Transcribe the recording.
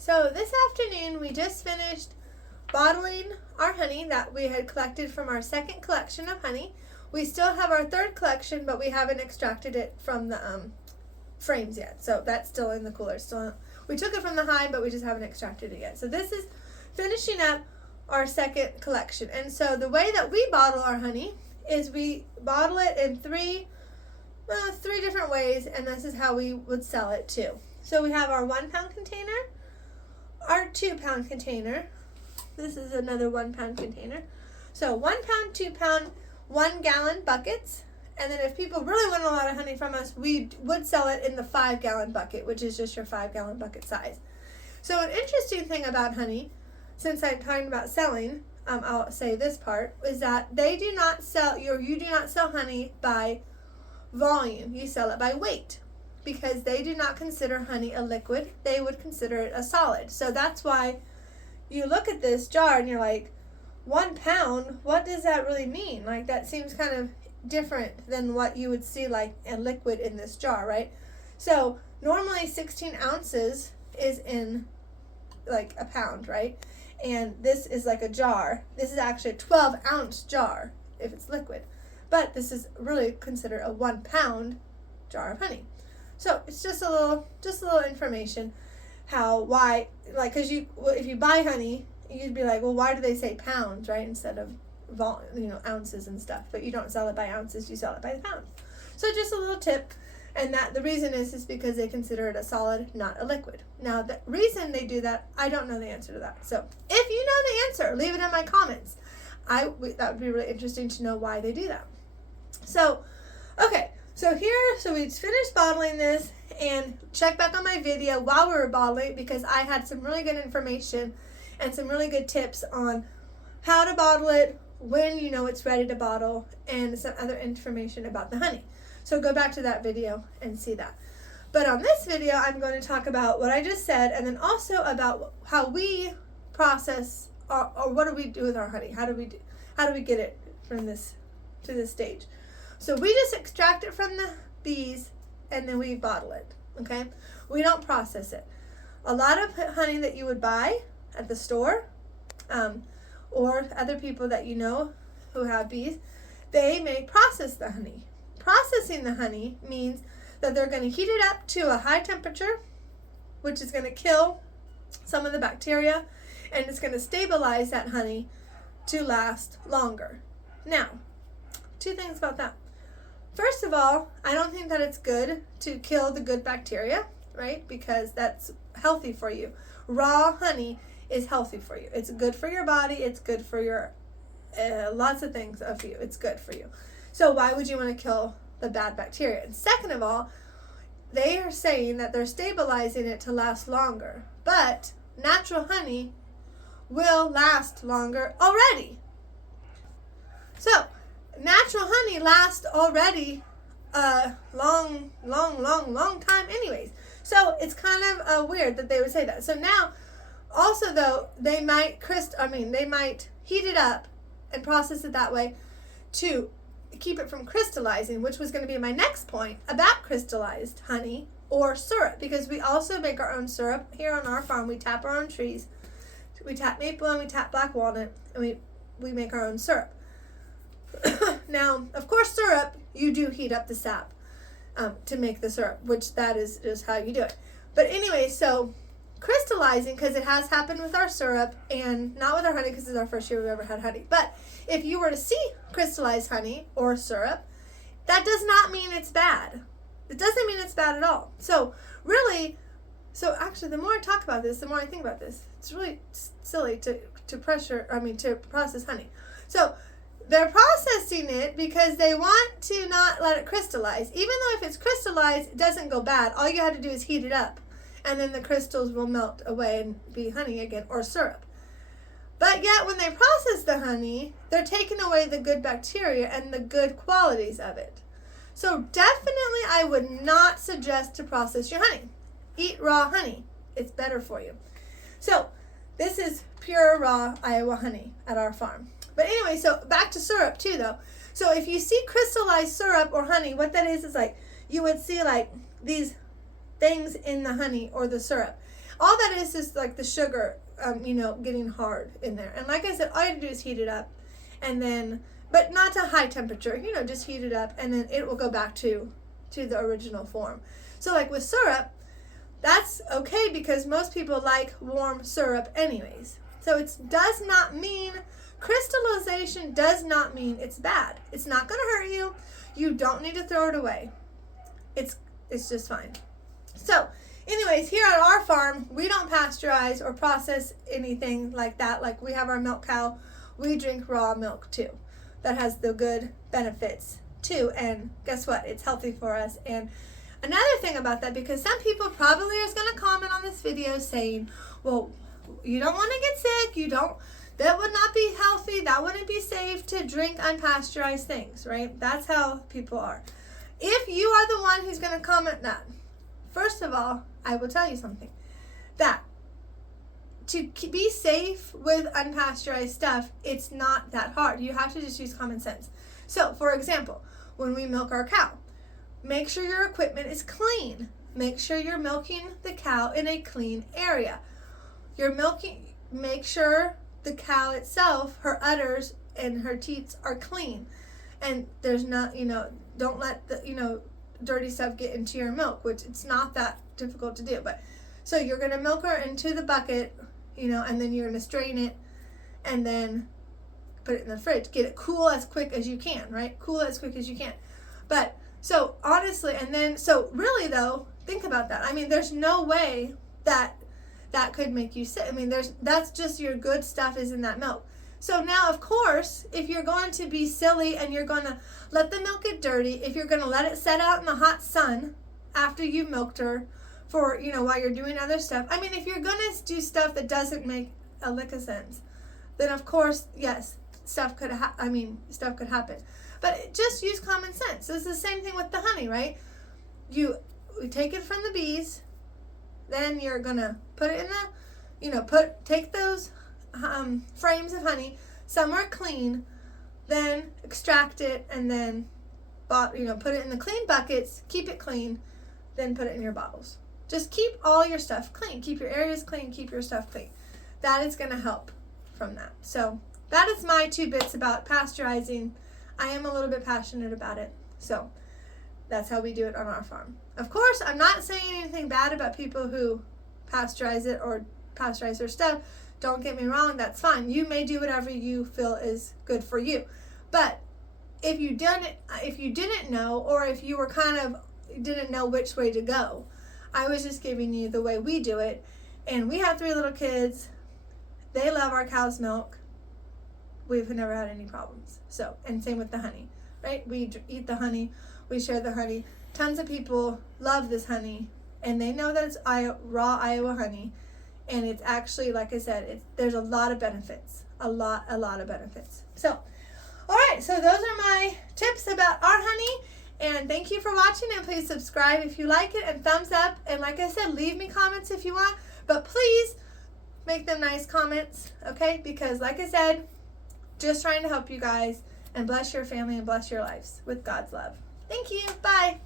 So this afternoon we just finished bottling our honey that we had collected from our second collection of honey. We still have our third collection, but we haven't extracted it from the frames yet. So that's still in the cooler. We took it from the hive, but we just haven't extracted it yet. So this is finishing up our second collection. And so the way that we bottle our honey is we bottle it in three different ways, and this is how we would sell it too. So we have our 1 pound container, our 2 pound container. This is another 1 pound container. So 1 pound, 2 pound, 1 gallon buckets. And then if people really want a lot of honey from us, we would sell it in the 5 gallon bucket, which is just your 5 gallon bucket size. So an interesting thing about honey, since I'm talking about selling, I'll say this part, is that they do not sell, you do not sell honey by volume. You sell it by weight, because they do not consider honey a liquid. They would consider it a solid. So that's why you look at this jar and you're like, 1 pound, what does that really mean? Like, that seems kind of different than what you would see like a liquid in this jar, right? So normally 16 ounces is in like a pound, right? And this is like a jar. This is actually a 12 ounce jar if it's liquid. But this is really considered a 1 pound jar of honey. So it's just a little information why, like, because if you buy honey, you'd be like, well, why do they say pounds, right, instead of ounces and stuff? But you don't sell it by ounces, you sell it by the pound. So just a little tip, and that the reason is because they consider it a solid, not a liquid. Now, the reason they do that, I don't know the answer to that. So if you know the answer, leave it in my comments. That would be really interesting to know why they do that. So, okay. So we finished bottling this, and check back on my video while we were bottling, because I had some really good information and some really good tips on how to bottle it, when you know it's ready to bottle, and some other information about the honey. So go back to that video and see that. But on this video, I'm going to talk about what I just said, and then also about how we process, or what do we do with our honey? How do we get it from this to this stage? So we just extract it from the bees, and then we bottle it, okay? We don't process it. A lot of honey that you would buy at the store, or other people that you know who have bees, they may process the honey. Processing the honey means that they're going to heat it up to a high temperature, which is going to kill some of the bacteria, and it's going to stabilize that honey to last longer. Now, 2 things about that. First of all, I don't think that it's good to kill the good bacteria, right? Because that's healthy for you. Raw honey is healthy for you. It's good for your body. It's good for your lots of things of you. It's good for you. So why would you want to kill the bad bacteria? And second of all, they are saying that they're stabilizing it to last longer. But natural honey will last longer already. So natural honey lasts already a long time anyways. So it's kind of weird that they would say that. So now, also though, they might heat it up and process it that way to keep it from crystallizing, which was going to be my next point about crystallized honey or syrup, because we also make our own syrup here on our farm. We tap our own trees. We tap maple and we tap black walnut, and we make our own syrup. Now, of course, syrup, you do heat up the sap to make the syrup, which that is just how you do it. But anyway, so crystallizing, because it has happened with our syrup, and not with our honey, because this is our first year we've ever had honey. But if you were to see crystallized honey or syrup, that does not mean it's bad. It doesn't mean it's bad at all. So actually, the more I talk about this, the more I think about this. It's really silly to process honey. So they're processing it because they want to not let it crystallize. Even though if it's crystallized, it doesn't go bad. All you have to do is heat it up, and then the crystals will melt away and be honey again, or syrup. But yet when they process the honey, they're taking away the good bacteria and the good qualities of it. So definitely I would not suggest to process your honey. Eat raw honey. It's better for you. So this is pure raw Iowa honey at our farm. But anyway, so back to syrup too though. So if you see crystallized syrup or honey, what that is like you would see like these things in the honey or the syrup. All that is like the sugar, getting hard in there. And like I said, all you have to do is heat it up, and then, but not to high temperature, just heat it up, and then it will go back to the original form. So like with syrup, that's okay because most people like warm syrup anyways. So it does not mean, crystallization does not mean it's bad. It's not going to hurt you. You don't need to throw it away. It's just fine. So anyways, here at our farm, we don't pasteurize or process anything like that. Like we have our milk cow. We drink raw milk too. That has the good benefits too. And guess what? It's healthy for us. And another thing about that, because some people probably is going to comment on this video saying, well, you don't want to get sick. That would not be healthy. That wouldn't be safe to drink unpasteurized things, right? That's how people are. If you are the one who's going to comment that, first of all, I will tell you something. That to be safe with unpasteurized stuff, it's not that hard. You have to just use common sense. So, for example, when we milk our cow, make sure your equipment is clean. Make sure you're milking the cow in a clean area. Make sure the cow itself, her udders and her teats are clean. And there's not, don't let the, dirty stuff get into your milk, which it's not that difficult to do. But so you're going to milk her into the bucket, and then you're going to strain it and then put it in the fridge. Get it cool as quick as you can, right? Cool as quick as you can. But so honestly, so really though, think about that. I mean, there's no way that could make you sick. I mean, that's just your good stuff is in that milk. So now, of course, if you're going to be silly and you're going to let the milk get dirty, if you're going to let it set out in the hot sun after you've milked her for, while you're doing other stuff. I mean, if you're going to do stuff that doesn't make a lick of sense, then of course, yes, stuff could happen. But just use common sense. It's the same thing with the honey, right? We take it from the bees, then you're gonna put it in take those frames of honey somewhere clean, then extract it, and then put it in the clean buckets, keep it clean, then put it in your bottles. Just keep all your stuff clean. Keep your areas clean, keep your stuff clean. That is gonna help from that. So that is my 2 bits about pasteurizing. I am a little bit passionate about it. So that's how we do it on our farm. Of course, I'm not saying anything bad about people who pasteurize it or pasteurize their stuff. Don't get me wrong, that's fine. You may do whatever you feel is good for you. But if you didn't know, or if you were didn't know which way to go, I was just giving you the way we do it. And we have 3 little kids. They love our cow's milk. We've never had any problems. So, and same with the honey, right? We eat the honey. We share the honey. Tons of people love this honey, and they know that it's raw Iowa honey, and it's actually, like I said, there's a lot of benefits, a lot of benefits. So, all right, so those are my tips about our honey, and thank you for watching, and please subscribe if you like it, and thumbs up, and like I said, leave me comments if you want, but please make them nice comments, okay? Because like I said, just trying to help you guys and bless your family and bless your lives with God's love. Thank you. Bye.